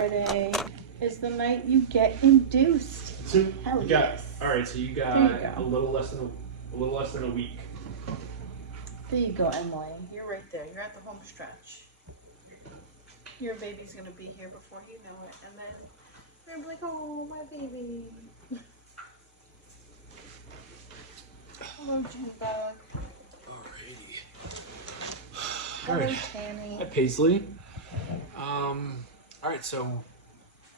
Friday is the night you get induced. So Hell you got, yes. all right, so you got go. a little less than a week. There you go, Emily. You're right there. You're at the home stretch. Your baby's gonna be here before you know it, and then I'm like, oh, my baby. Hello, Junebug. Alrighty. Hello, Tammy. Hi, Paisley. All right, so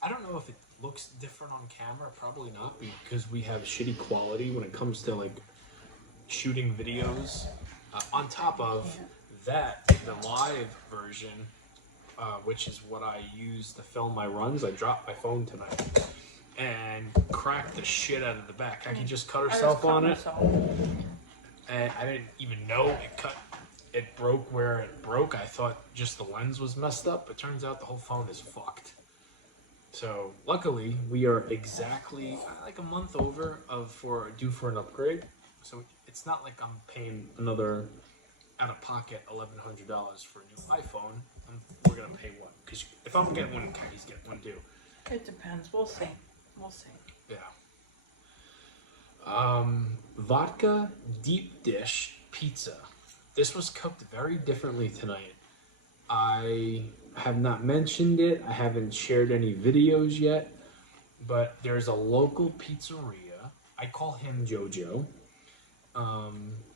I don't know if it looks different on camera. Probably not, because we have shitty quality when it comes to like shooting videos. On top of that, the live version, which is what I use to film my runs. I dropped my phone tonight and cracked the shit out of the back. I could just cut herself on it, and I didn't even know it cut. It broke where it broke. I thought just the lens was messed up, but turns out the whole phone is fucked. So luckily, we are exactly like a month over due for an upgrade. So it's not like I'm paying another out of pocket $1,100 for a new iPhone. We're gonna pay what? Because if I'm getting one, Katie's getting one too. It depends. We'll see. We'll see. Yeah. Vodka deep dish pizza. This was cooked very differently tonight. I have not mentioned it. I haven't shared any videos yet, but there's a local pizzeria. I call him Jojo. I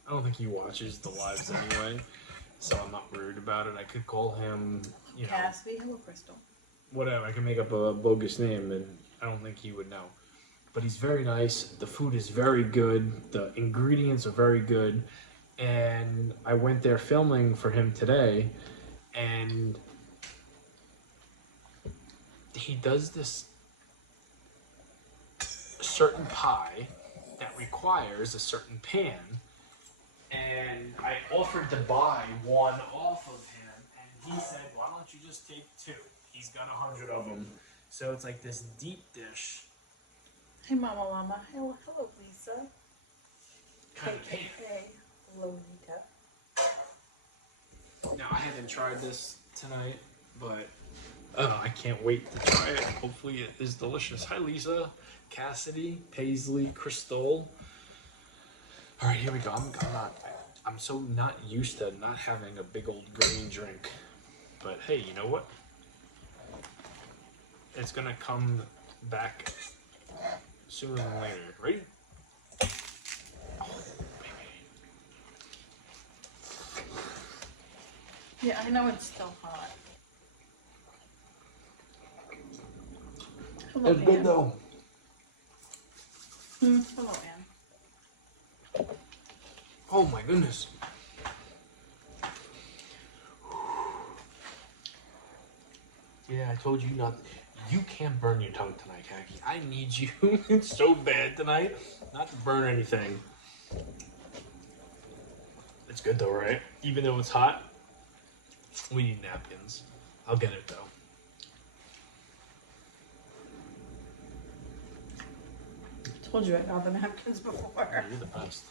don't think he watches the lives anyway, so I'm not worried about it. I could call him, Cassidy, hello, Crystal. whatever. I can make up a bogus name, and I don't think he would know. But he's very nice. The food is very good. The ingredients are very good. And I went there filming for him today, and he does this certain pie that requires a certain pan, and I offered to buy one off of him, and he said, why don't you just take two? He's got 100 of them. So it's like this deep dish. Hey, Mama Llama. Hello, Lisa. Kind of cake. Hey, Lolita. Now, I haven't tried this tonight, but I can't wait to try it. Hopefully it is delicious. Hi, Lisa, Cassidy, Paisley, Crystal. All right, here we go. I'm so not used to not having a big old green drink. But hey, you know what? It's gonna come back sooner than later. Ready? Yeah, I know it's still hot. Hello, It's good Ann. though. Hello, Ann. Oh my goodness. Yeah, I told you not. You can't burn your tongue tonight, Khaki. I need you so bad tonight not to burn anything. It's good though, right? Even though it's hot, we need napkins. I'll get it though. I told you I got the napkins before. You're the best.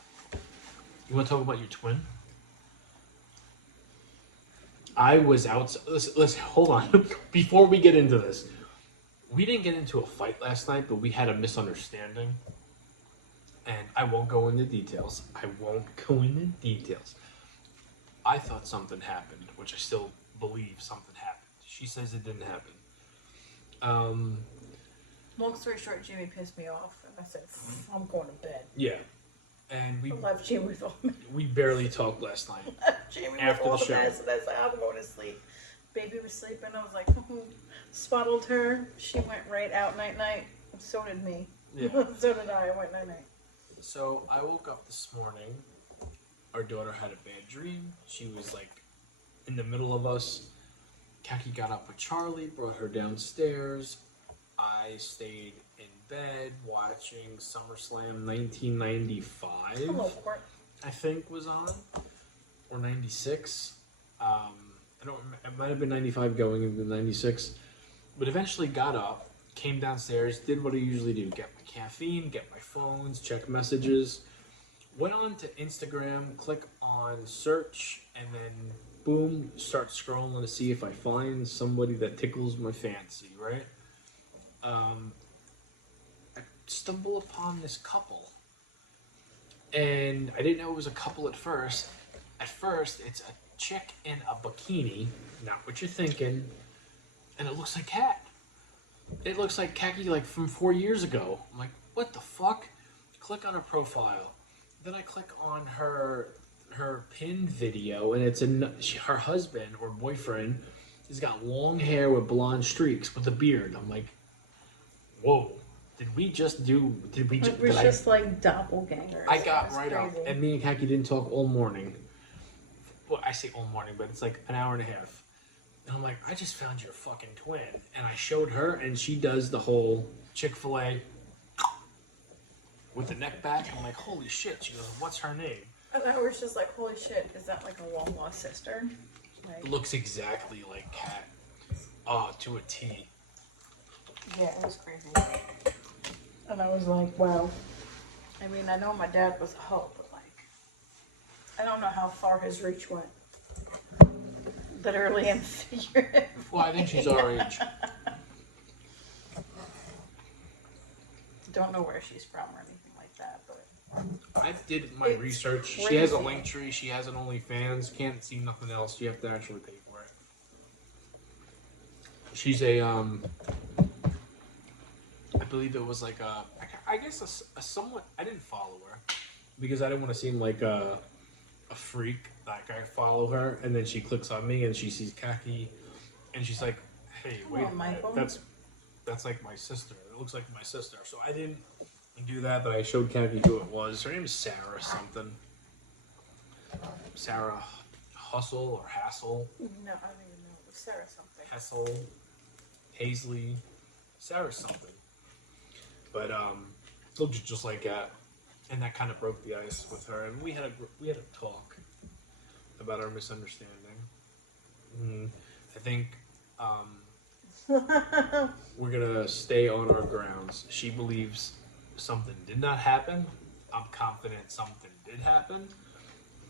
You want to talk about your twin? I was out. Let's hold on. Before we get into this, we didn't get into a fight last night, but we had a misunderstanding. And I won't go into details. I thought something happened, which I still believe something happened. She says it didn't happen. Long story short, Jamie pissed me off, and I said, I'm going to bed. Yeah. And I left Jamie with all we barely talked last night. Jamie After with all the show. mess, and I said, I'm going to sleep. Baby was sleeping. I was like, swaddled her. She went right out night-night. So did me. Yeah. So did I. I went night-night. So I woke up this morning. Our daughter had a bad dream. She was like in the middle of us. Kaki got up with Charlie, brought her downstairs. I stayed in bed watching SummerSlam 1995. Hello, Court. I think was on, or 96. I don't remember. It might have been 95 going into 96. But eventually got up, came downstairs, did what I usually do. Get my caffeine, get my phones, check messages. Went on to Instagram, click on search, and then boom, start scrolling to see if I find somebody that tickles my fancy, right? I stumble upon this couple, and I didn't know it was a couple at first. At first, it's a chick in a bikini, not what you're thinking, and it looks like Kat. It looks like Khaki like from 4 years ago. I'm like, what the fuck? Click on her profile. Then I click on her pinned video, and it's her husband or boyfriend has got long hair with blonde streaks with a beard. I'm like, whoa. Did we just? It was just like doppelgangers. I got right up, and me and Khaki didn't talk all morning. Well, I say all morning, but it's like an hour and a half. And I'm like, I just found your fucking twin. And I showed her, and she does the whole Chick-fil-A with the neck back. I'm like, holy shit. She goes, what's her name? And I was just like, holy shit, is that like a long lost sister? Like, Looks exactly like Kat. Oh, to a T. yeah, it was crazy. And I was like, wow. I mean, I know my dad was a hoe, but like, I don't know how far his reach went. Literally and figuratively. Well, I think she's our age. Don't know where she's from or anything like that, but I did my It's research. She crazy. has a link tree. She has an OnlyFans. Can't see nothing else. You have to actually pay for it. She's a I believe it was like I guess a somewhat. I didn't follow her because I didn't want to seem like a freak. Like I follow her, and then she clicks on me, and she sees Khaki, and she's like, "Hey, wait a minute, Michael. that's like my sister. It looks like my sister." So I didn't do that, but I showed Khaki who it was. Her name is Sarah something. Sarah Hustle or Hassel. no, I don't even know. It was Sarah something. Hessel, Paisley, Sarah something. But looked just like that, and that kind of broke the ice with her. And we had a talk about our misunderstanding. I think we're gonna stay on our grounds. She believes something did not happen. I'm confident something did happen.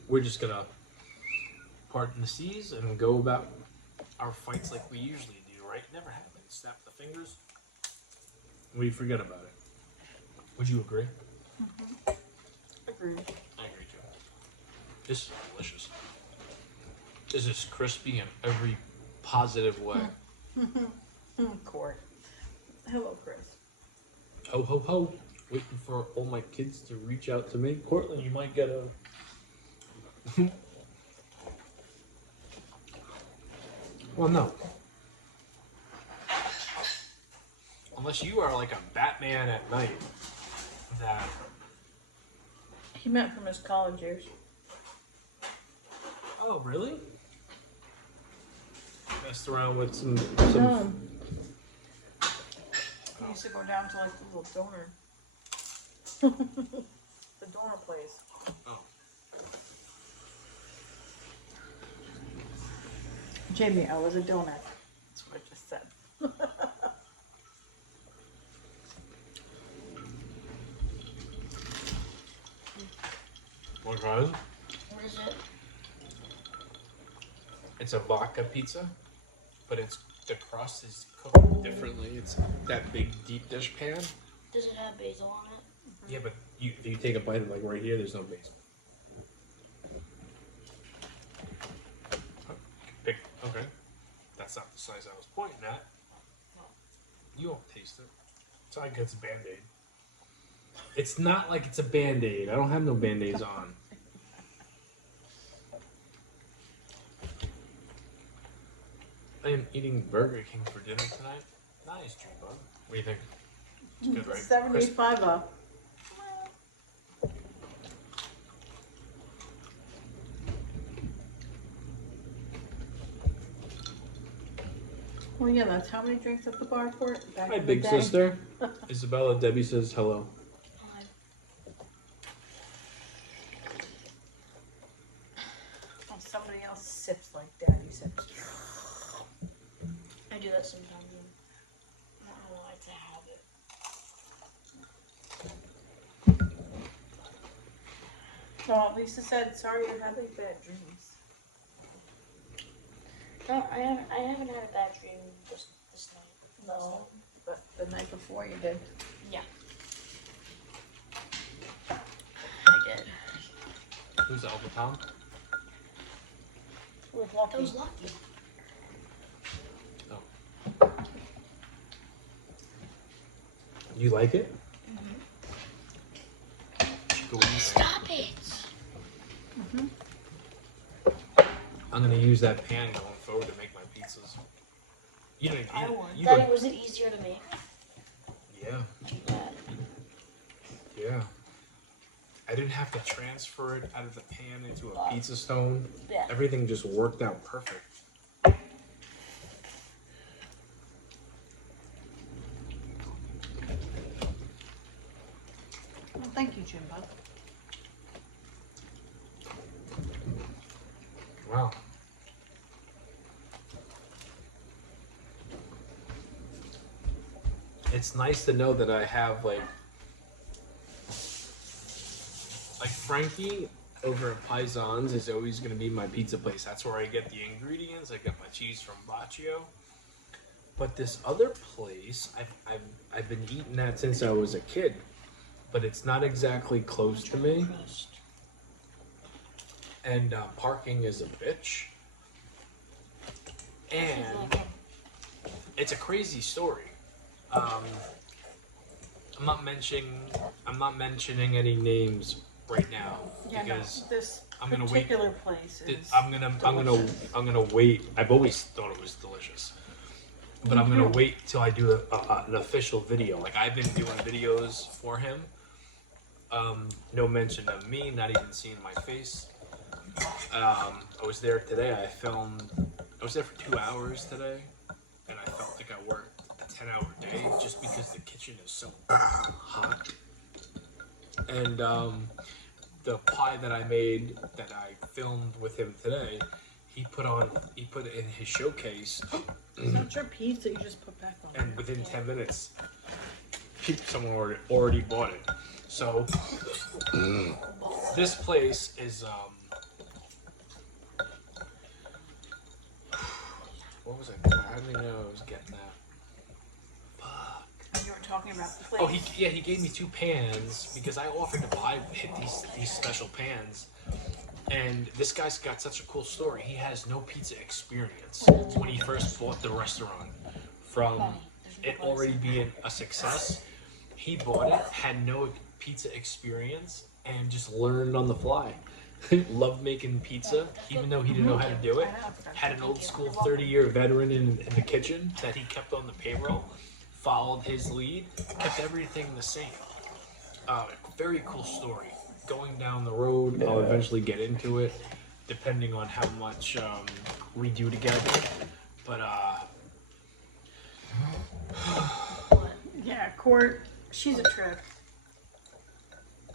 We're just gonna part in the seas and go about our fights like we usually do, right? Never happened. Snap the fingers. We forget about it. Would you agree? Agreed. I agree too. This is delicious. This is crispy in every positive way. Court. Hello, Chris. Ho ho ho. Waiting for all my kids to reach out to me. Cortland, you might get a well, no. Unless you are like a Batman at night. That He meant from his college years. oh really? Messed around with some He used to go down to like the little donor. The donor place. oh. Jamie, I was a donut. That's what I just said. What guys? What is it? It's a vodka pizza, but the crust is cooked differently. It's that big deep dish pan. Does it have basil on it? Yeah, but if you take a bite of like right here, there's no basil. Okay. That's not the size I was pointing at. You won't taste it. It's like it's a Band-Aid. It's not like it's a Band-Aid. I don't have no Band-Aids on. I am eating Burger King for dinner tonight. Nice, Dreambug. What do you think? It's good, right? 75 up. Well, yeah, that's how many drinks at the bar for it? Back Hi, in the big day. sister. Isabella. Debbie says hello. Hi. Oh, somebody else sips like daddy sips. I do that sometimes. I don't really like to have it. Well, Lisa said, sorry you're having bad dreams. No, I haven't had a bad dream this night. Last No, night. but the night before you did. Yeah. I did. Who's Elder Tom? With That Lucky. was lucky. Oh. You like it? Go with you. Stop it! I'm gonna use that pan going forward to make my pizzas. You know, I won. you Daddy, go- was it easier to make? Yeah, Yeah. yeah. I didn't have to transfer it out of the pan into a pizza stone. Yeah. Everything just worked out perfect. Well, thank you, Jimbo. Wow. It's nice to know that I have like Frankie over at Paisans is always going to be my pizza place. That's where I get the ingredients. I get my cheese from Baccio. But this other place, I've been eating that since I was a kid, but it's not exactly close to me. Crust. And parking is a bitch. And it's a crazy story. I'm not mentioning any names right now Yeah, no, because this I'm gonna wait. particular place is. I'm gonna wait. I've always thought it was delicious, but I'm gonna wait till I do an official video. Like I've been doing videos for him. No mention of me, not even seeing my face. I was there today. I was there for 2 hours today, and I felt like I worked a 10-hour day just because the kitchen is so hot. And the pie that I made that I filmed with him today, he put it in his showcase, It's not your pizza you just put back on. and within 10 minutes, someone already bought it. So this place is what was I? How did I know I was getting that? Fuck. You were talking about the place. Oh, he gave me 2 pans because I offered to buy these special pans. And this guy's got such a cool story. He has no pizza experience when he first bought the restaurant. From it already being a success, he bought it, had no pizza experience, and just learned on the fly. Loved making pizza, even though he didn't know how to do it. Had an old school 30-year veteran in the kitchen that he kept on the payroll. Followed his lead, kept everything the same. Very cool story. Going down the road, I'll eventually get into it, depending on how much we do together. But Yeah, Court, she's a trip.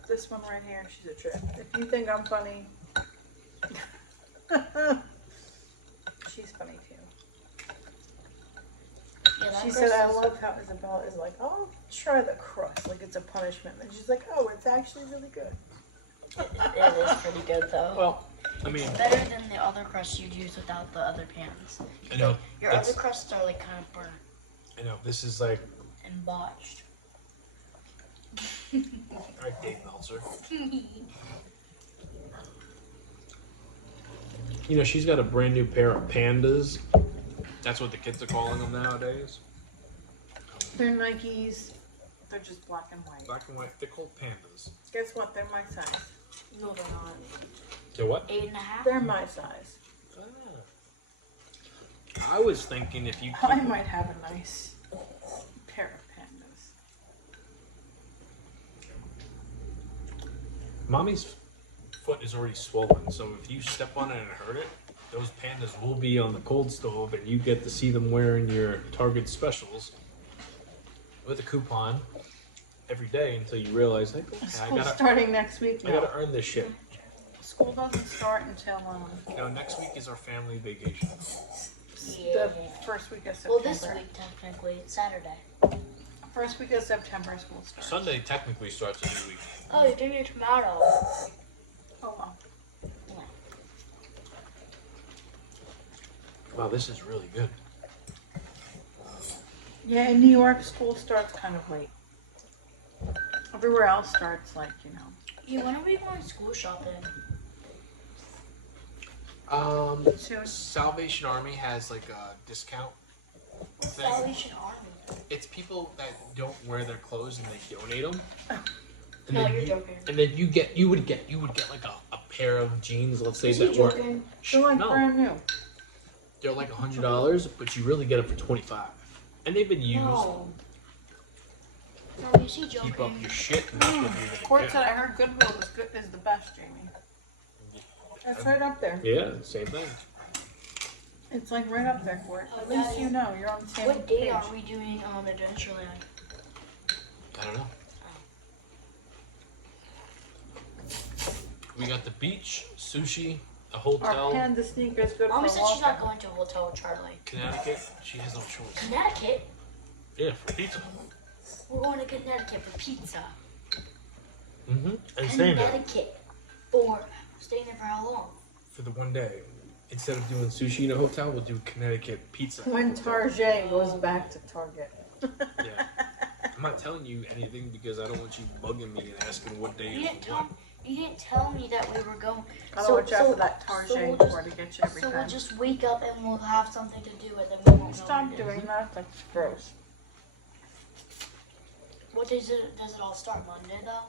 This one right here, she's a trip. If you think I'm funny, she's funny too. Yeah, that She crust said, I is- love how Isabel is like, oh, try the crust, like it's a punishment. And she's like, oh, it's actually really good. It is pretty good though. well, I mean, Better than the other crusts you'd use without the other pans. I know. Your It's- other crusts are like kind of burnt I know this is like and botched. right, Dave Meltzer. You know, she's got a brand new pair of pandas. That's what the kids are calling them nowadays. They're Nikes. They're just black and white. Black and white. They're called pandas. Guess what? They're my size. No, they're not. They're what? 8.5. They're my size. I was thinking if you I keep, might have a nice pair of pandas. Mommy's foot is already swollen, so if you step on it and hurt it, those pandas will be on the cold stove, and you get to see them wearing your Target specials with a coupon every day until you realize, like, okay, School's starting next week I now. gotta earn this shit. School doesn't start until You know, next week is our family vacation. the first week of Well, September. this week technically it's Saturday. First week of September, school starts. Sunday technically starts a new week. Oh, you're doing your tomato. Oh well. Wow, this is really good. Yeah, in New York, school starts kind of late. Everywhere else starts like, you know. Yeah, when are we going school shopping? Soon. Salvation Army has like a discount What's thing. Salvation Army? It's people that don't wear their clothes and they donate them. And No, then you're you, joking. And then you would get like a pair of jeans, let's say Is he that were joking? They're like no, brand new. they're like $100, but you really get them for $25, and they've been used. No. No, is he joking? Keep up your shit. And that's what you're Court gonna said I heard Goodwill is the best, Jamie. It's right up there. get. Yeah, same thing. It's like right up there, Court. At Oh, least Daddy. you know you're on the same What day page. are we doing Adventureland? I don't know. We got the beach, sushi, a Our hotel, panda sneakers good Mommy for said she's not walking. going to a hotel with Charlie. Connecticut. She has no choice. Connecticut? Yeah, for pizza. We're going to Connecticut for pizza. Mm-hmm. And staying there Connecticut. For staying there for how long? for the one day. Instead of doing sushi in a hotel, we'll do Connecticut pizza. When Target goes back to Target. Yeah. I'm not telling you anything because I don't want you bugging me and asking what day You is didn't what. tell me that we were going. I don't watch out for that Target we'll for to get you every So we'll time. just wake up and we'll have something to do and then we won't know Stop what it is. doing that. That's gross. What day does it all start? Monday though?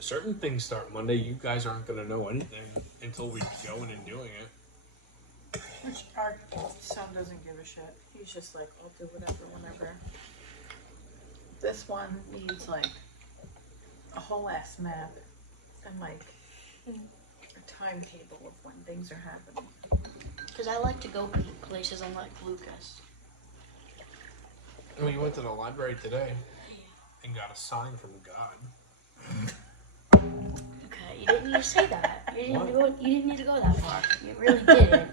Certain things start Monday. You guys aren't gonna know anything until we go in and doing it. Which our son doesn't give a shit. He's just like, I'll do whatever, whenever. This one needs like a whole ass map and like a timetable of when things are happening. Because I like to go places unlike Lucas. We went to the library today and got a sign from God. Okay, you didn't need to say that. You didn't, What? you didn't need to go that far. You really didn't.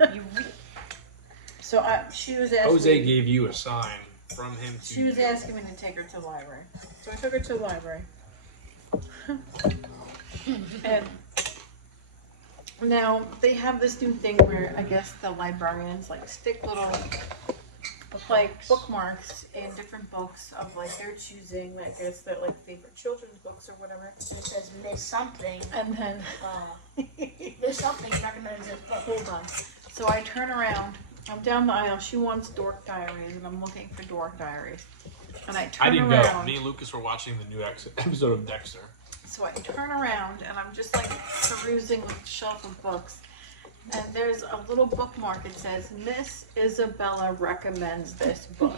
So she was asking Jose me, gave you a sign from him to she was you. asking me to take her to the library. So I took her to the library. And now they have this new thing where I guess the librarians like stick little like bookmarks in different books of like their choosing, I guess they're like favorite children's books or whatever. And it says Miss Something. And then Miss Something recommends this book. hold on. So I turn around, I'm down the aisle, she wants Dork Diaries and I'm looking for Dork Diaries. And I I turn didn't around. go. Me and Lucas were watching the new episode of Dexter. So I turn around and I'm just like perusing the shelf of books. And there's a little bookmark. It says, Miss Isabella recommends this book.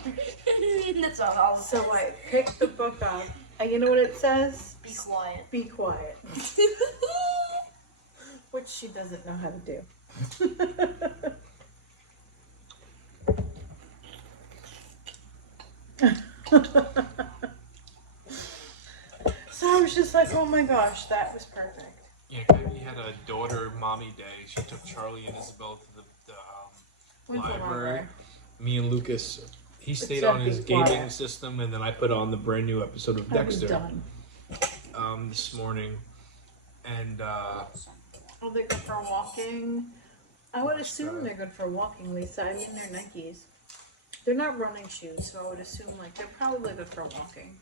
That's all. So I pick the book up. And you know what it says? Be quiet. Be quiet. Which she doesn't know how to do. So I was just like, oh my gosh, that was perfect. Yeah, Peggy had a daughter mommy day. She took Charlie and Isabel to the Went to the library. Me and Lucas, he stayed Except on his be gaming quiet. system, and then I put on the brand new episode of I was Dexter done. this morning. And Oh, they're good for walking. I would assume they're good for walking, Lisa. I mean, they're Nikes. They're not running shoes, so I would assume like they're probably good for walking.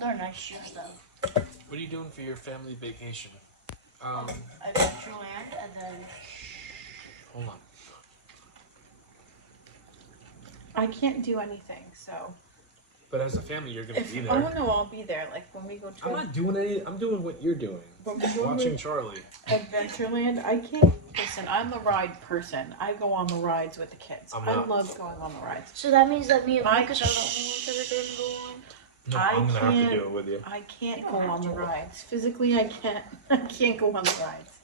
They're nice shoes though. what are you doing for your family vacation? Adventureland and then Hold on. I can't do anything, so But as a family, you're gonna if be I there. don't know, I'll be there. Like when we go I'm to not doing any. I'm doing what you're doing. Watching Charlie. Adventureland, I can't listen. I'm the ride person. I go on the rides with the kids. I'm I not. love going on the rides. so that means that me and I- Lucas are the only ones that are going to go on. No, I I'm gonna have can't- to do it with you. I can't You go don't have on the to. rides. Physically, I can't. I can't go on the rides.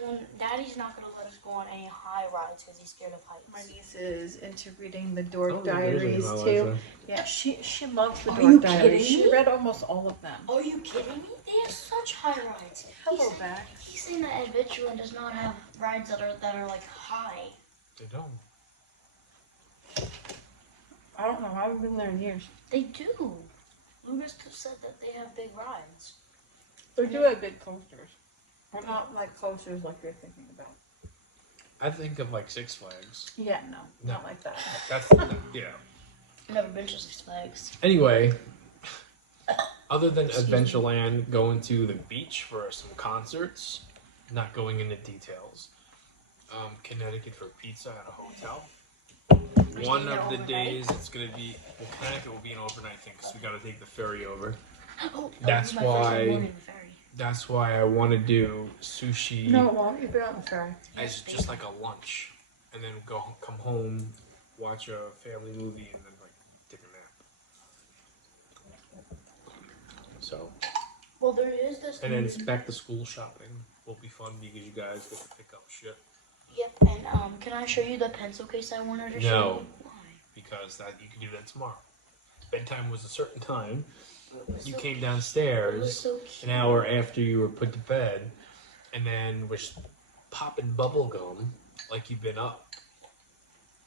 Well, Daddy's not going to let us go on any high rides because he's scared of heights. My niece is into reading the I Dork don't think there's any Diaries highlights too. there. Yeah, she loves the Are Dork you Diaries. kidding She me? read almost all of them. Are you kidding me? They have such high rides. Hello, back. He's saying that Adventureland does not have rides that are like high. They don't. I don't know. I haven't been there in years. They do. Lucas said that they have big rides. They do have big coasters, but not like coasters like you're thinking about. I think of like Six Flags. Yeah, no, No. not like that. That's yeah. Never been to Six Flags. Anyway, other than Excuse me. Adventureland, going to the beach for some concerts, not going into details. Connecticut for pizza at a hotel. One staying there of the overnight? days it's gonna be Connecticut will be an overnight thing because we got to take the ferry over. Oh, That's my first why- morning ferry. That's why I want to do sushi No, it won't. You'll be on the ferry. as just like a lunch, and then come home, watch a family movie, and then like take a nap. So, Well, there is this. and then it's back to school shopping. Will be fun because you guys get to pick up shit. Yep, and can I show you the pencil case I wanted to No. show you? Why? Because that you can do that tomorrow. Bedtime was a certain time. It was You so came It was downstairs so cute. an hour after you were put to bed, and then was popping bubble gum like you've been up,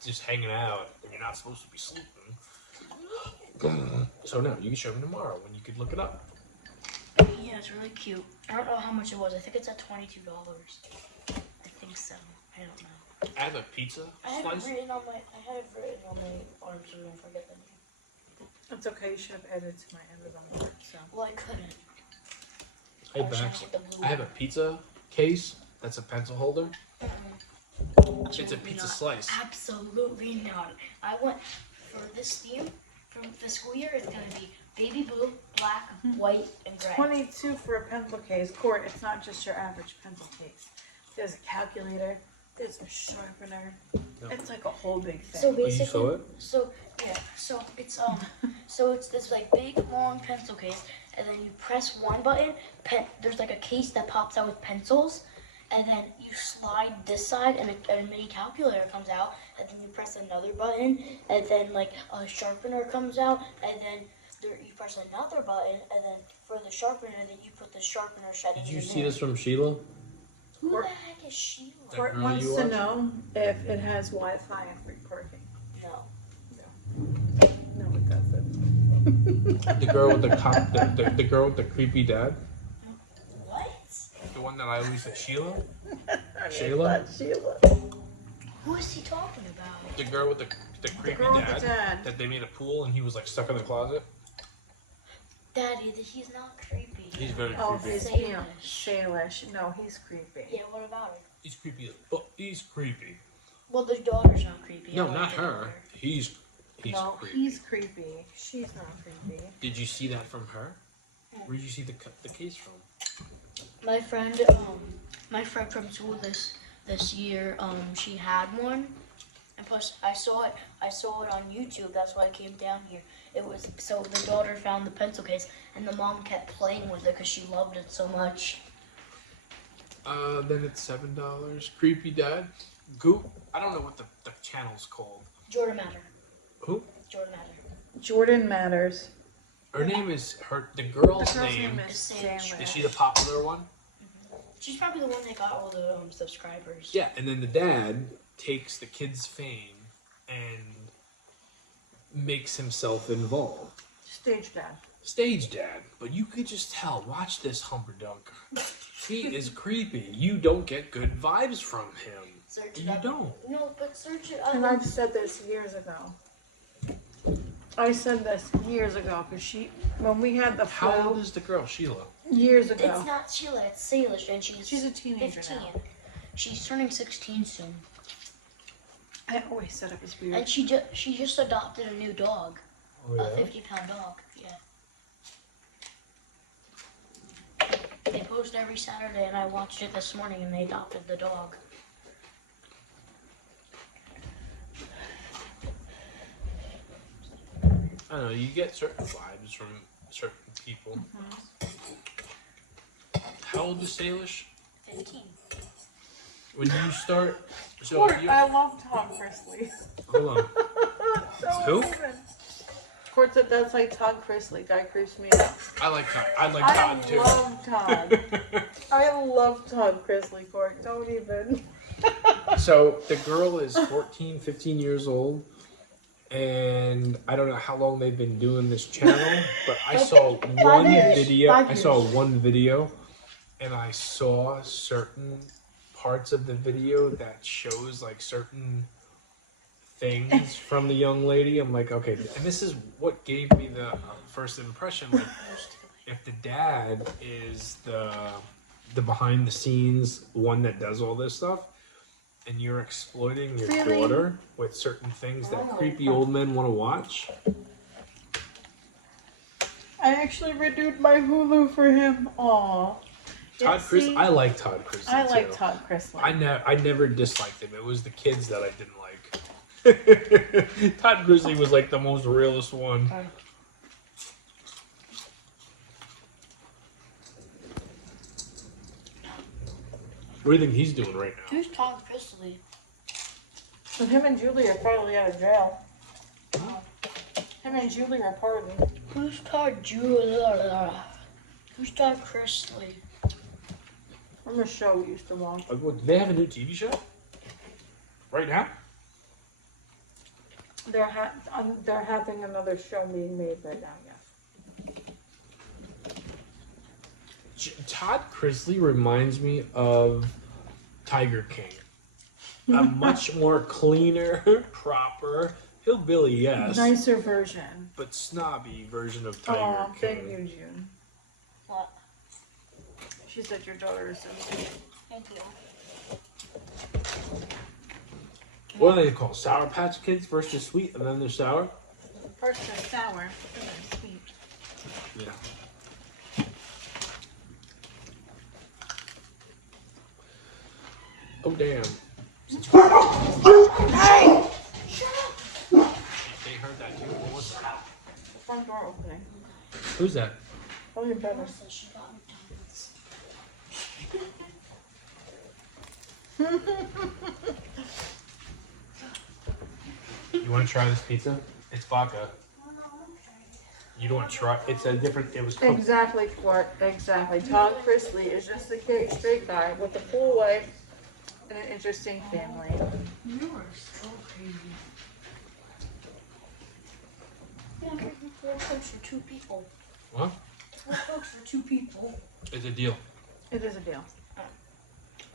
just hanging out, and you're not supposed to be sleeping. So no, you can show me tomorrow when you could look it up. Yeah, it's really cute. I don't know how much it was. I think it's at $22. I think so. I don't know. I have a pizza I had it slice. written on my arm so I don't forget the name. It's okay. You should have added to my Amazon cart. So Well, I couldn't. I was trying to get the blue I have a pizza case that's a pencil holder. one. It's a Absolutely pizza not. slice. Absolutely not. I went for this theme from the school year. It's gonna be baby blue, black, white, and gray. 22 for a pencil case. Court, it's not just your average pencil case. There's a calculator. There's a sharpener. No. It's like a whole big thing. So Oh, you basically, saw it? so it's this like big long pencil case, and then you press one button. There's like a case that pops out with pencils, and then you slide this side, and a mini calculator comes out, and then you press another button, and then like a sharpener comes out, and then you press another button, and then for the sharpener, then you put the sharpener settings. Did you in see there. this from Sheila? Who the heck is Sheila? Court girl wants you to watch? know if it has Wi-Fi and free parking. No. No, it doesn't. The girl with the the girl with the creepy dad. What? The one that I always said, Sheila? It's Sheila? not Sheila. Who is he talking about? The girl with the creepy girl with dad, the dad. that they made a pool and he was like stuck in the closet. Daddy, he's not creepy. He's very Oh, creepy. he's Salish. No, he's creepy. Yeah, what about her? He's creepy. Oh, he's creepy. Well, the daughter's not creepy. No, I like not the her. daughter. He's No, creepy. he's creepy. She's not creepy. Did you see that from her? Where did you see the case from? My friend from school this year, she had one, and plus I saw it on YouTube. That's why I came down here. It was so the daughter found the pencil case, and the mom kept playing with it because she loved it so much. Then it's $7. Creepy dad. Goop. I don't know what the channel's called. Jordan Matter. Who? Jordan Matter. Jordan Matters. Her name is The the girl's girl's name. name is Salish. Is she the popular one? She's probably the one that got all the subscribers. Yeah, and then the dad takes the kid's fame and makes himself involved. Stage dad. Stage dad, but you could just tell. Watch this humperdunk. He is creepy. You don't get good vibes from him. Search it You up. don't. No, but search it up. And I've said this years ago. I said this years ago because when we had the How old flu is the girl, Sheila? years ago. It's not Sheila, it's Salish, and She's a teenager 15. now. She's turning 16 soon. I always said it was weird. And she just adopted a new dog. Oh, A 50-pound dog. Yeah. They post every Saturday, and I watched it this morning, and they adopted the dog. I don't know. You get certain vibes from certain people. How old is Salish? 15. When you start, so Court, you, I love Todd Chrisley. hold on. Who? Court said that's like Todd Chrisley. Guy creeps me out. I like Todd. I like I Todd too. love Todd. I love Todd Chrisley, Court. Don't even. So the girl is 14, 15 years old, and I don't know how long they've been doing this channel, but I saw one years. video. 5 I saw years. one video, and I saw certain parts of the video that shows like certain things from the young lady. I'm like, okay, and this is what gave me the first impression. Like, if the dad is the behind the scenes one that does all this stuff, and you're exploiting your Really? daughter with certain things that creepy old men want to watch. I actually renewed my Hulu for him. Aw. Todd Chrisley. I like Todd Chrisley. I like too. Todd Chrisley. I never disliked him. It was the kids that I didn't like. Todd Chrisley was like the most realest one. What do you think he's doing right now? Who's Todd Chrisley? And him and Julie are finally out of jail. Him and Julie are pardoned. Who's Todd Julia? Who's Todd Chrisley? From a show we used to watch. Do they have a new TV show? Right now? They're having another show being made right now, yes. Todd Chrisley reminds me of Tiger King. A much more cleaner, proper, hillbilly, yes. Nicer version. But snobby version of Tiger King. Thank you, June. What? She said your daughter is so sweet. Thank you. What are they called? Sour Patch Kids? First they're sweet and then they're sour? First they're sour, then they're sweet. Yeah. Oh, damn. Hey! They heard that too. What was that? The front door opening. Who's that? Oh, your brother. You want to try this pizza? It's vodka. You don't want to try. It's a different. It was cooked. Exactly, Court. Exactly. Todd Chrisley is just a gay straight guy with a full wife and an interesting family. You are so crazy. Yeah, 4 Cokes for 2 people. What? 4 Cokes for 2 people. It's a deal. It is a deal.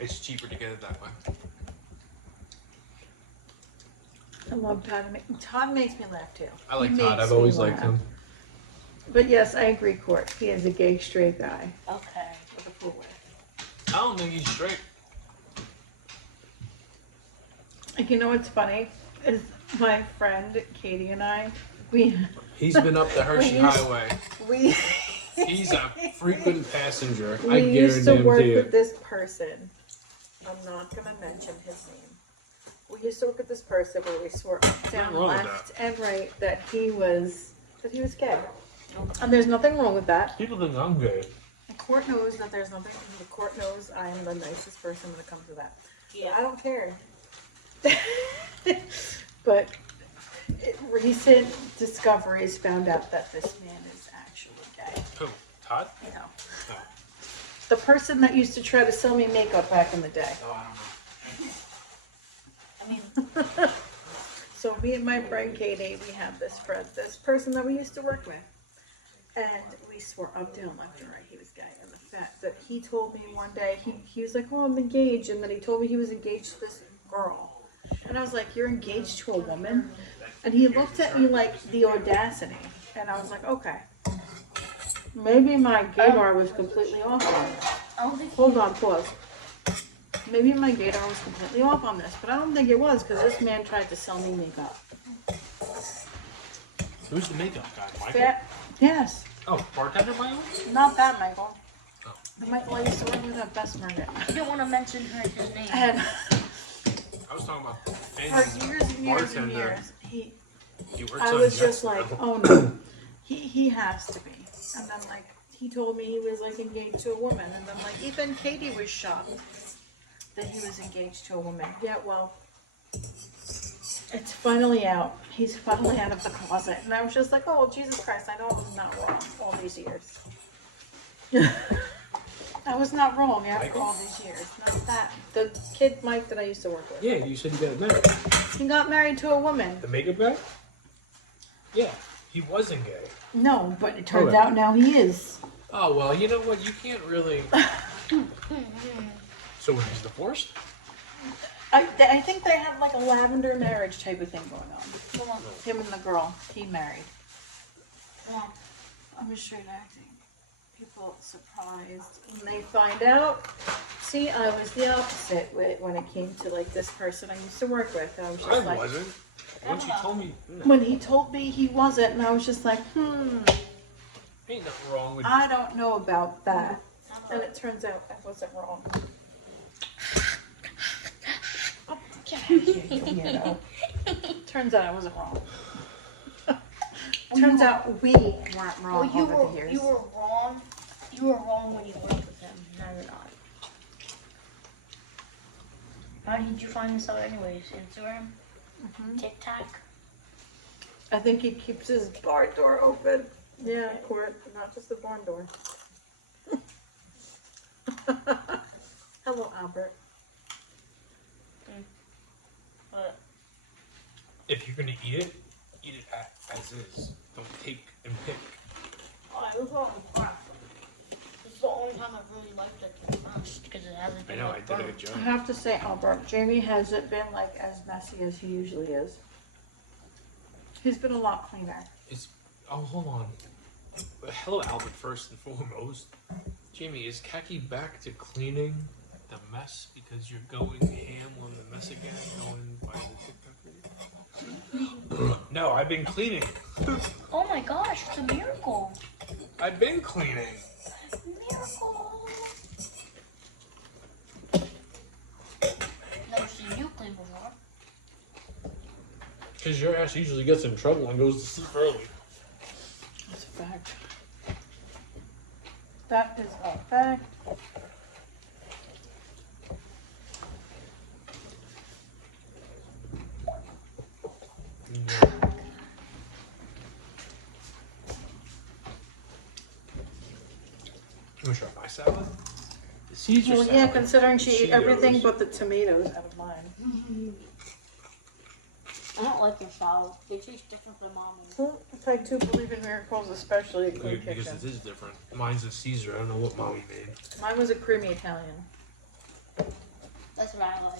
It's cheaper to get it that way. I love Todd. Todd makes me laugh too. I like He Todd. makes I've me always liked laugh. him. But yes, I agree, Court. He is a gay straight guy. Okay. With a full wife. I don't think he's straight. Like, you know what's funny? Is my friend Katie and I, He's been up the Hershey Highway. we He's a frequent passenger. I we used to work guarantee with it. this person. I'm not gonna mention his name. We used to work with this person where we swore up, down, wrong with left, and right that he was gay. And there's nothing wrong with that. People think I'm gay. The court knows that there's nothing. The court knows I am the nicest person when it comes to that. Yeah. I don't care. But recent discoveries found out that this man is actually gay. Who? Todd? No. Oh. The person that used to try to sell me makeup back in the day. Oh, I don't know. I mean, So me and my friend Katie, we have this person that we used to work with. And we swore up, down, left, and right he was gay. And the fact that he told me one day, he was like, oh, I'm engaged. And then he told me he was engaged to this girl. And I was like, you're engaged to a woman? And he looked at me like the audacity. And I was like, okay. Maybe my gaydar was completely off on this. I don't think Hold on, pause. Maybe my gaydar was completely off on this. But I don't think it was because this man tried to sell me makeup. Who's the makeup guy? Michael? Yes. Oh, bartender Michael? Not that Michael. Oh. The Michael I used to work with at Best Market. you don't want to mention his name. And I was talking about for years and years and bartender. years, He works I on was Jets just like, now. oh no, he has to be. And then like he told me he was like engaged to a woman, and then like even Katie was shocked that he was engaged to a woman. Yeah, well, it's finally out. He's finally out of the closet, and I was just like, oh Jesus Christ, I know I was not wrong all these years. I was not wrong after Michael? all these years. Not that the kid Mike that I used to work with. Yeah, you said he got married. He got married to a woman. The makeup guy? Yeah, he wasn't gay. No, but it turns Okay. out now he is. Oh, well, you know what? You can't really So he's divorced? I think they have like a lavender marriage type of thing going on. Come on. Him and the girl he married. Come on. I'm just straight acting. People surprised when they find out. See, I was the opposite when it came to like this person I used to work with. I was just I like, wasn't. Once you told me, no. when he told me he wasn't, and I was just like, Ain't nothing wrong with I don't know about that. And it turns out I wasn't wrong. Oh, get out of here, you weirdo. Turns out I wasn't wrong. Turns out we weren't wrong Well, over the years. you were wrong. You were wrong when you worked with him. Now you're not. How did you find this out anyways? Instagram? TikTok? I think he keeps his bar door open. Yeah, Court, not just the barn door. Hello, Albert. What? if you're gonna eat it as is. Don't take and pick. Oh, it was all crust. This is the only time I've really liked it to crust because it hasn't I been know, I like did a burnt. good I job. have to say, Albert, Jamie hasn't been like as messy as he usually is. He's been a lot cleaner. Hold on. Hello, Albert, first and foremost. Jamie, is Khaki back to cleaning the mess because you're going ham on the mess again, going by the TikTok? No, I've been cleaning. Oh my gosh, it's a miracle. I've been cleaning. Miracle. Never seen you clean before. Because your ass usually gets in trouble and goes to sleep early. That's a fact. That is a fact. Yeah. You want to try my salad? The Caesar Well, salad. yeah, considering she ate everything Cheetos. but the tomatoes out of mine. I don't like your salad. They taste different than mommy's. Well, if I do believe in miracles, especially at Clean Because Kitchen. it is different. Mine's a Caesar. I don't know what mommy made. Mine was a creamy Italian. That's what I like.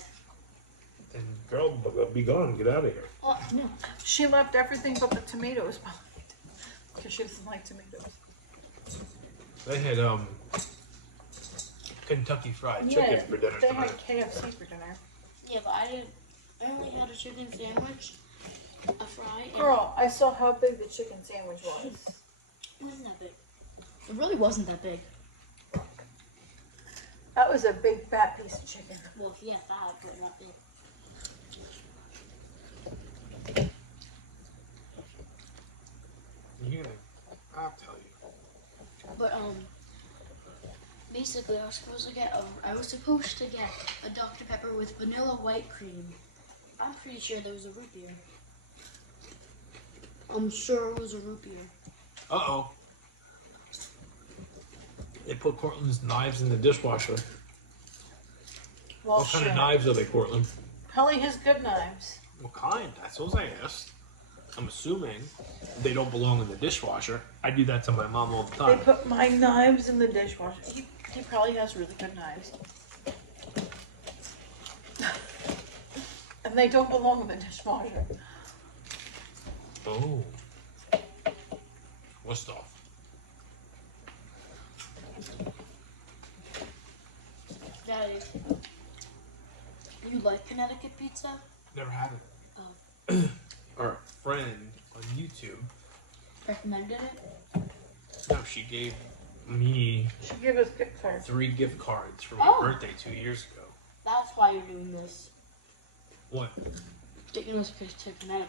And girl, be gone. Get out of here. Oh, no. She left everything but the tomatoes behind. Because she doesn't like tomatoes. They had Kentucky Fried Chicken for dinner they had tonight. KFC for dinner. Yeah, but I only had a chicken sandwich, a fry, and Girl, I saw how big the chicken sandwich was. it wasn't that big. It really wasn't that big. That was a big fat piece of chicken. Well, yeah, fat, but not big. Yeah, I'll tell you. But basically, I was supposed to get a Dr. Pepper with vanilla white cream. I'm pretty sure there was a root beer. I'm sure it was a root beer. Uh-oh. They put Cortland's knives in the dishwasher. Well, What kind shit. of knives are they, Cortland? Probably his good knives. What kind? That's what I asked. I'm assuming they don't belong in the dishwasher. I do that to my mom all the They time. put my knives in the dishwasher. He probably has really good knives. And they don't belong in the dishwasher. Oh. What stuff? Daddy, you like Connecticut pizza? Never had it. Oh. Our friend on YouTube, Recommended it? no, she gave me She gave us gift cards. 3 gift cards for my Oh. birthday 2 years ago. That's why you're doing this. What? Taking us to Connecticut.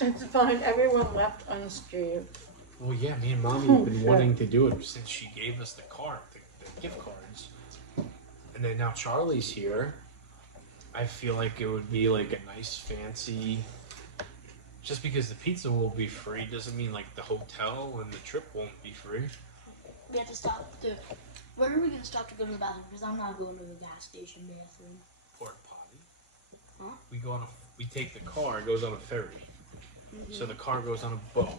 It's fine. Everyone left unscathed. Well, yeah, me and mommy Oh, have been shit. wanting to do it since she gave us the gift cards. And then now Charlie's here. I feel like it would be like a nice fancy. Just because the pizza will be free doesn't mean like the hotel and the trip won't be free. We have to stop where are we gonna stop to go to the bathroom? Because I'm not going to the gas station bathroom. Porta potty. Huh? We take the car. It goes on a ferry. So the car goes on a boat.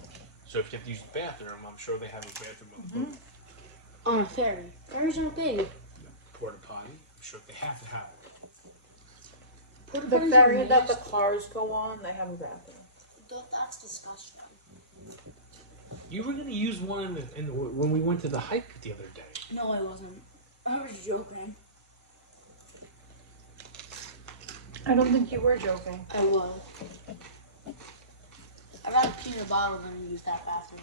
So if you have to use the bathroom, I'm sure they have a bathroom on the boat. On a ferry. Ferries aren't big. Porta potty. sure they have to have it. The ferry that the cars go on, they have a bathroom. That's disgusting. You were gonna use one when we went to the hike the other day. No, I wasn't. I was joking. I don't think you were joking. I was. I'd rather pee in a bottle than use that bathroom.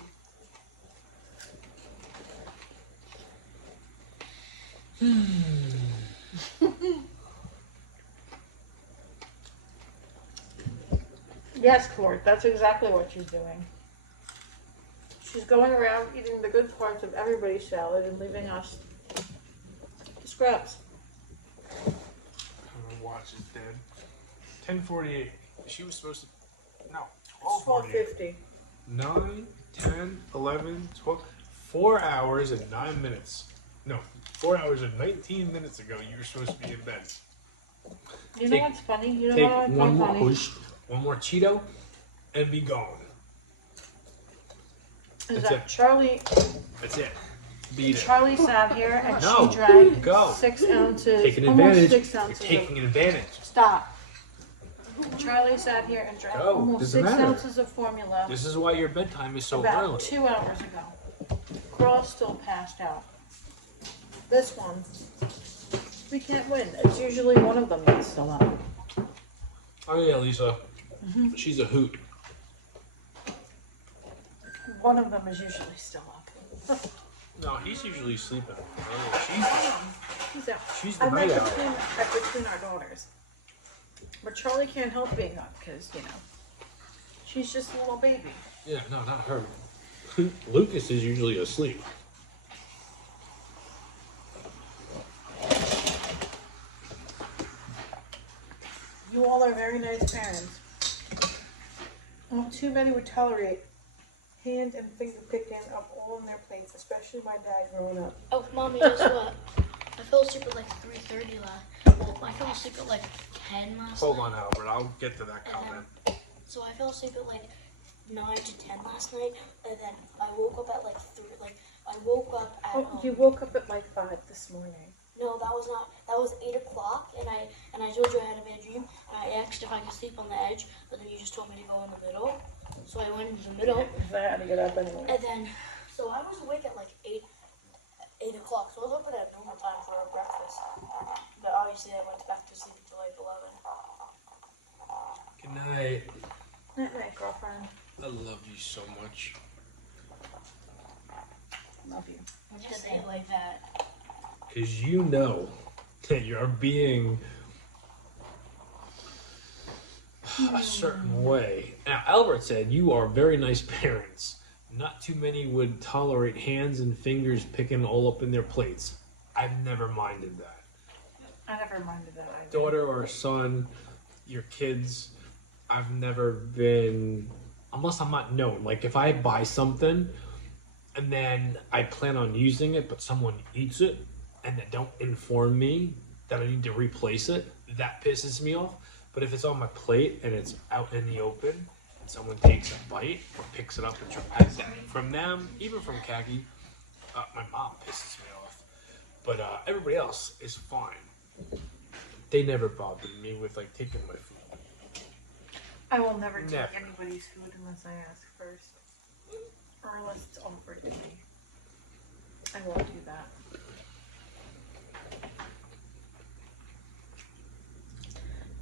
Yes, Court, that's exactly what she's doing. She's going around eating the good parts of everybody's salad and leaving us the scraps. I'm gonna watch it dead. 10:48. She was supposed to. No, 12:48. 12:50. 9, 10, 11, 12. 4 hours and 9 minutes. No, 4 hours and 19 minutes ago, you were supposed to be in bed. You know what's funny? You know Take what I one find more funny? push, one more Cheeto, and be gone. Is That's that it. Charlie? That's it. Beat it. Charlie sat here and No, she drank go. 6 ounces, Taking almost advantage. 6 You're ounces. taking advantage. Stop. Charlie sat here and drank Go. almost Doesn't 6 matter. ounces of formula This is why your bedtime is so about early. 2 hours ago. Girl's still passed out. This one, we can't win. It's usually one of them that's still up. Oh yeah, Lisa. She's a hoot. One of them is usually still up. No, he's usually sleeping. He's out. She's the I'm night like owl. between our daughters. But Charlie can't help being up because, you know, she's just a little baby. Yeah, no, not her. Lucas is usually asleep. You all are very nice parents. Well, too many would tolerate hand and finger picking up all on their plates, especially my dad growing up. Oh, Mommy, guess what? I fell asleep at like 3:30 last. Well, I fell asleep at like 10 last Hold night. on, Albert. I'll get to that comment. So I fell asleep at like 9 to 10 last night, and then I woke up at like 3. Like I woke up at. Oh, you woke up at like 5 this morning. No, that was not. That was 8 o'clock, and I told you I had a bad dream, and I asked if I could sleep on the edge, but then you just told me to go in the middle. So I went into the middle, I had to get up anyway. and then so I was awake at like 8 o'clock. So I was up at normal time for our breakfast, but obviously I went back to sleep until like 11. Good night. Night night, girlfriend. I love you so much. Love you. Just say it like that. Because you know that you're being a certain way. Now, Albert said you are very nice parents. Not too many would tolerate hands and fingers picking all up in their plates. I've never minded that. I never minded that either. Daughter or son, your kids, I've never been, unless I'm not known. Like if I buy something and then I plan on using it, but someone eats it and they don't inform me that I need to replace it, that pisses me off. But if it's on my plate and it's out in the open and someone takes a bite or picks it up and tries that from them, even from Khaki, my mom pisses me off. But everybody else is fine. They never bothered me with like taking my food. I will never take Never. anybody's food unless I ask first. Or unless it's offered to me. I won't do that.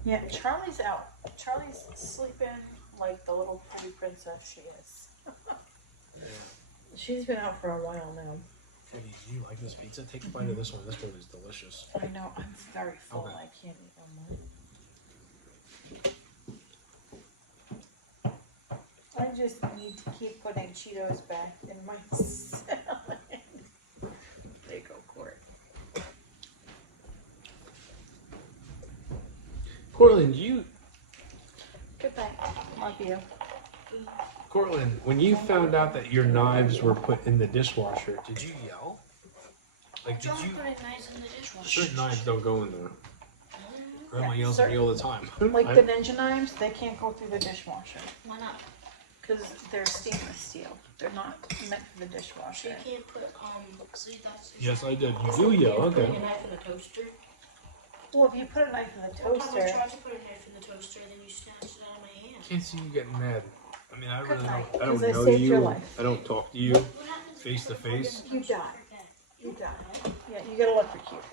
Yeah, Charlie's out. Charlie's sleeping like the little pretty princess she is. She's been out for a while now. Khaki, do you like this pizza? Take a bite of this one. This one is delicious. I know, I'm very full. Okay. I can't eat no more. I just need to keep putting Cheetos back in my salad. There you go, Court. Cortland, you Good night. Love you. Cortland, when you found out that your knives were put in the dishwasher, did you yell? Like, did Don't you? put it nice in the dishwasher. Certain knives don't go in there. Grandma Yeah, yells at me all the time. Like I- the ninja knives, they can't go through the dishwasher Why not? because they're stainless steel. They're not meant for the So dishwasher. you can't put see that's. Yes, I did. You do yell. Okay. Putting a knife in the toaster. Well, if you put a knife in the One time I toaster, tried to put a knife in the toaster, then you snatched it out of my hand. Can't see you getting mad. I mean, I Good really night, don't. I don't 'cause I know saved you. your life. I don't talk to you What happens face to face. you die. You die. Yeah, you get electrocuted.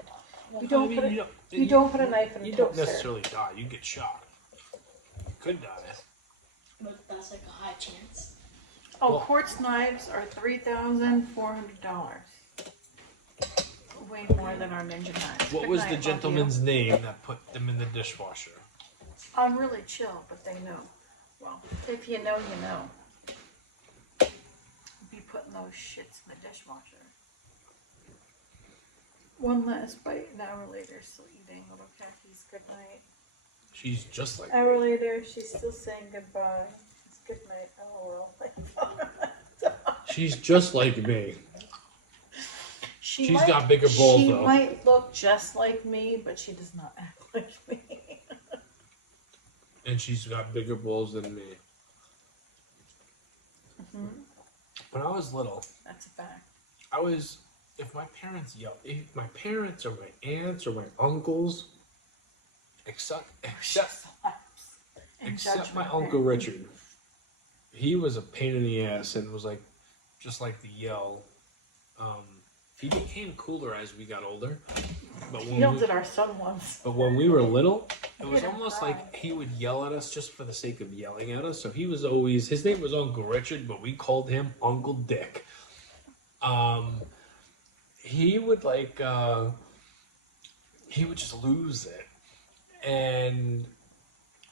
You don't I put mean, a, you don't put a knife in a You don't toaster. necessarily die. You get shot. You could die. But that's like a high chance. Oh, Well- quartz knives are $3,400. Way more than our ninja knives. What Good was night, the love gentleman's name that put them in the dishwasher? you. I'm really chill, but they know. Well, if you know, you know. Be putting those shits in the dishwasher. One last bite, an hour later, still eating. Little Kathy's good night. She's just like Hour me. later, she's still saying goodbye. It's good night. LOL. She's just like me. She's got bigger balls, She though. might look just like me, but she does not act like me. And she's got bigger balls than me. When I was little, That's a fact. if my parents yelled, if my parents or my aunts or my uncles, except my Uncle Richard, he was a pain in the ass and was like, just like the yell. He became cooler as we got older. But He yelled at our son once. But when we were little, it was Made him almost cry. like he would yell at us just for the sake of yelling at us. So he was always, his name was Uncle Richard, but we called him Uncle Dick. He would he would just lose it. And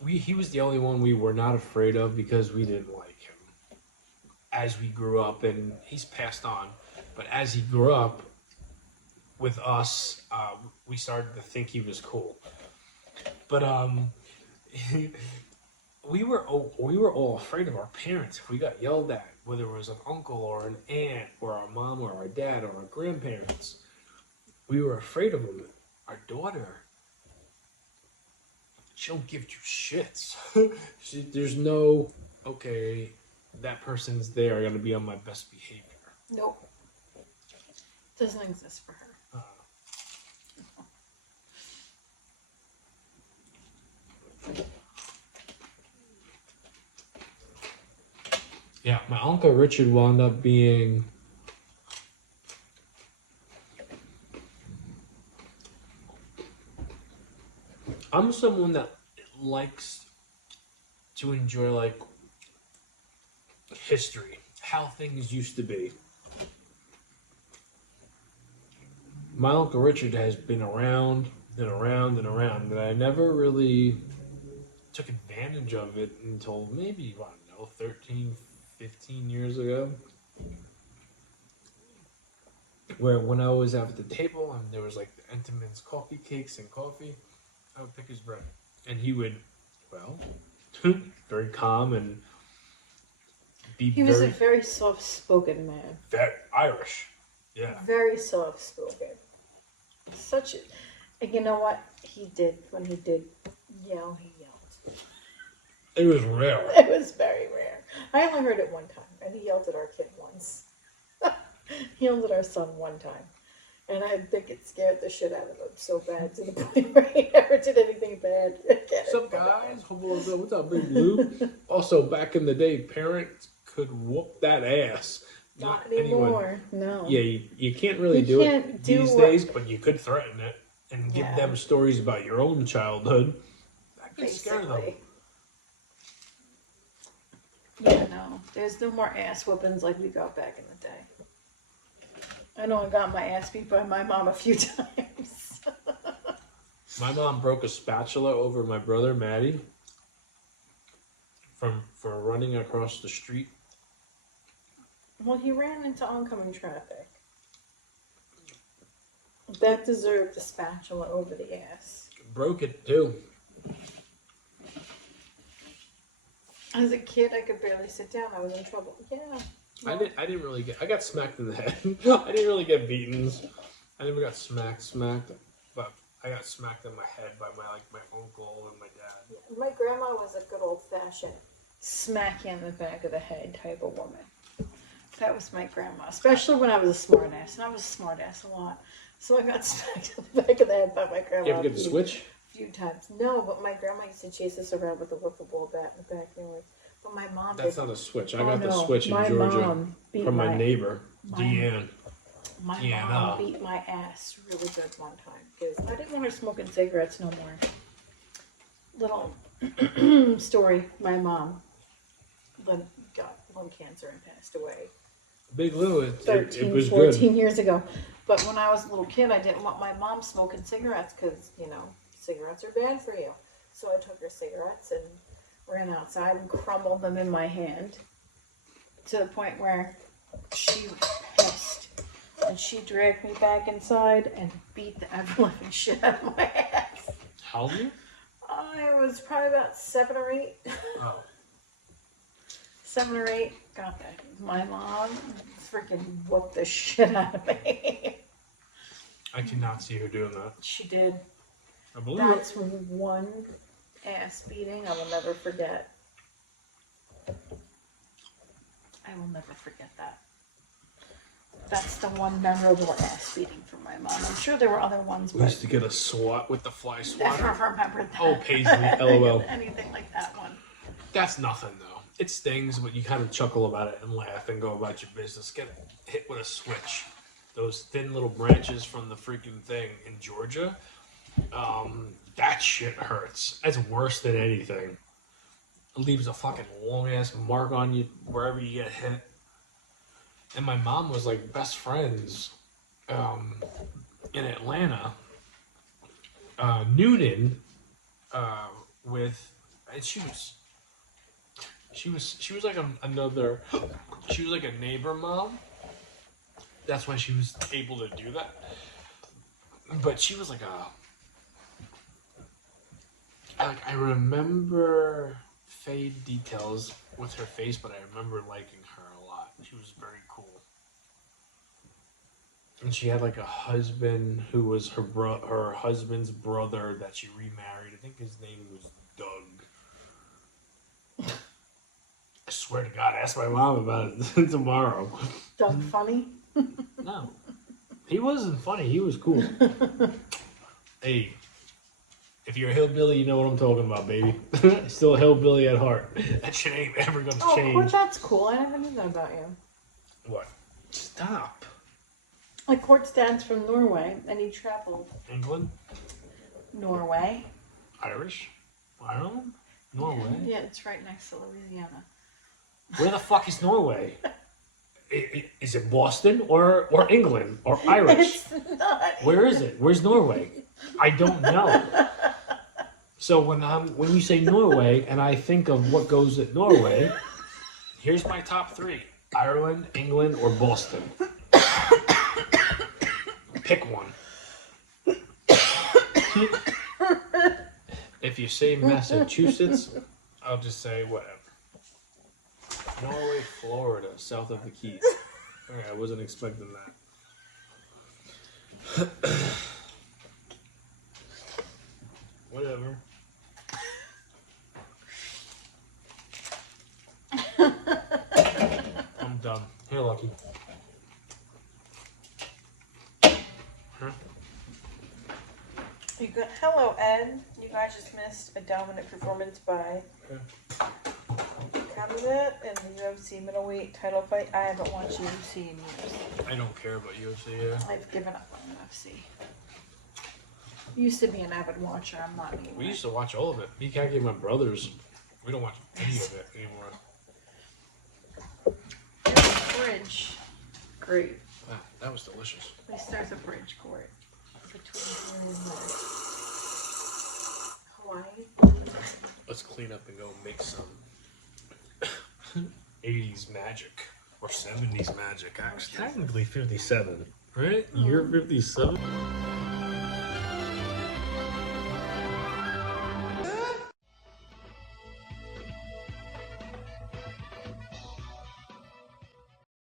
he was the only one we were not afraid of because we didn't like him. As we grew up, and he's passed on, but as he grew up with us, we started to think he was cool. But we were all afraid of our parents. If we got yelled at, whether it was an uncle or an aunt or our mom or our dad or our grandparents, we were afraid of them. Our daughter, she don't give two shits. There's no, okay, that person's there, I gotta be on my best behavior. Nope. Doesn't exist for her. Yeah, my Uncle Richard wound up being I'm someone that likes to enjoy like history, how things used to be. My Uncle Richard has been around and around and around, but I never really took advantage of it until maybe, I don't know, 13, 15 years ago. Where when I was at the table and there was like the Entenmann's coffee cakes and coffee, I would pick his brain. And he would, well, very calm and be He was a very soft-spoken man. very Irish. Yeah. Very soft-spoken. Such a... And you know what? He did, when he did yell, he yelled. It was rare. It was very rare. I only heard it one time, and he yelled at our kid once. He yelled at our son one time. And I think it scared the shit out of him so bad to the point where he never did anything bad again. What's up, guys? What's up, Big Blue? Also, back in the day, parents could whoop that ass. Not anyone. anymore. No. Yeah, you can't really You do can't it do these what- days, but you could threaten it and give Yeah. them stories about your own childhood. That could scare them. Basically. Yeah, no. There's no more ass whoopings like we got back in the day. I know I got my ass beat by my mom a few times. My mom broke a spatula over my brother Maddie for running across the street. Well, he ran into oncoming traffic. That deserved a spatula over the ass. Broke it too. As a kid, I could barely sit down. I was in trouble. Yeah. I didn't really get. I got smacked in the head. I didn't really get beatings. I never got smacked, but I got smacked in my head by my uncle and my dad. My grandma was a good old-fashioned smack you in the back of the head type of woman. That was my grandma, especially when I was a smart ass, and I was a smart ass a lot. So I got smacked in the back of the head by my grandma. You ever get the switch? A few times. No, but my grandma used to chase us around with a wiffle ball bat in the backyard. But my mom That's did. not a switch. I Oh, got the no. switch in My Georgia mom beat from my neighbor, Deanne. My Yeah, mom no. beat my ass really good one time because I didn't want her smoking cigarettes no more. Little story: my mom got lung cancer and passed away Big Lou, it 13, was 14 good. years ago. But when I was a little kid, I didn't want my mom smoking cigarettes because, you know, cigarettes are bad for you. So I took her cigarettes and ran outside and crumbled them in my hand to the point where she was pissed. And she dragged me back inside and beat the ever-living shit out of my ass. How old are you? I was probably about 7 or 8. Oh. 7 or 8. Got that. My mom freaking whooped the shit out of me. I cannot see her doing that. She did. I believe That's one ass beating I will never forget. I will never forget that. That's the one memorable ass beating from my mom. I'm sure there were other ones, we but used to get a swat with the fly I swatter. never remembered that. Oh, Paisley, LOL. Anything like that one. That's nothing, though. It stings, but you kind of chuckle about it and laugh and go about your business. Get hit with a switch. Those thin little branches from the freaking thing in Georgia, that shit hurts. It's worse than anything. It leaves a fucking long-ass mark on you wherever you get hit. And my mom was like best friends in Atlanta, Noonan, with, and she was like another, she was like a neighbor mom. That's why she was able to do that. But she was like I remember fade details with her face, but I remember liking her a lot. She was very cool. And she had like a husband who was her husband's brother that she remarried. I think his name was Doug. I swear to God, ask my mom about it tomorrow. Doug funny? No. He wasn't funny. He was cool. Hey, if you're a hillbilly, you know what I'm talking about, baby. Still a hillbilly at heart. That shit ain't ever gonna change. Oh, that's cool. I never knew that about you. What? Stop. Like, Court's dad's from Norway, and he traveled. England? Norway? Irish? Ireland? Norway? Yeah, it's right next to Louisiana. Where the fuck is Norway? Is it Boston or England or Irish? It's not. Where is it? Where's Norway? I don't know. So when you say Norway and I think of what goes at Norway, here's my top 3: Ireland, England, or Boston. Pick one. If you say Massachusetts, I'll just say whatever. Norway, Florida, south of the Keys. Okay, I wasn't expecting that. Whatever. I'm done. Here, Lucky. Huh? You got hello, Ed. You guys just missed a dominant performance by Candidate in the UFC middleweight title fight. I haven't watched UFC in years. I don't care about UFC, yeah. I've given up on UFC. Used to be an avid watcher. I'm not anymore. We used to watch all of it. Me, Khaki, and my brothers. We don't watch any of it anymore. Bridge. Great. Wow, that was delicious. They start a bridge court between here and Hawaii. Let's clean up and go make some 80s magic. Or 70s magic, actually. Technically 57, right? You're 57?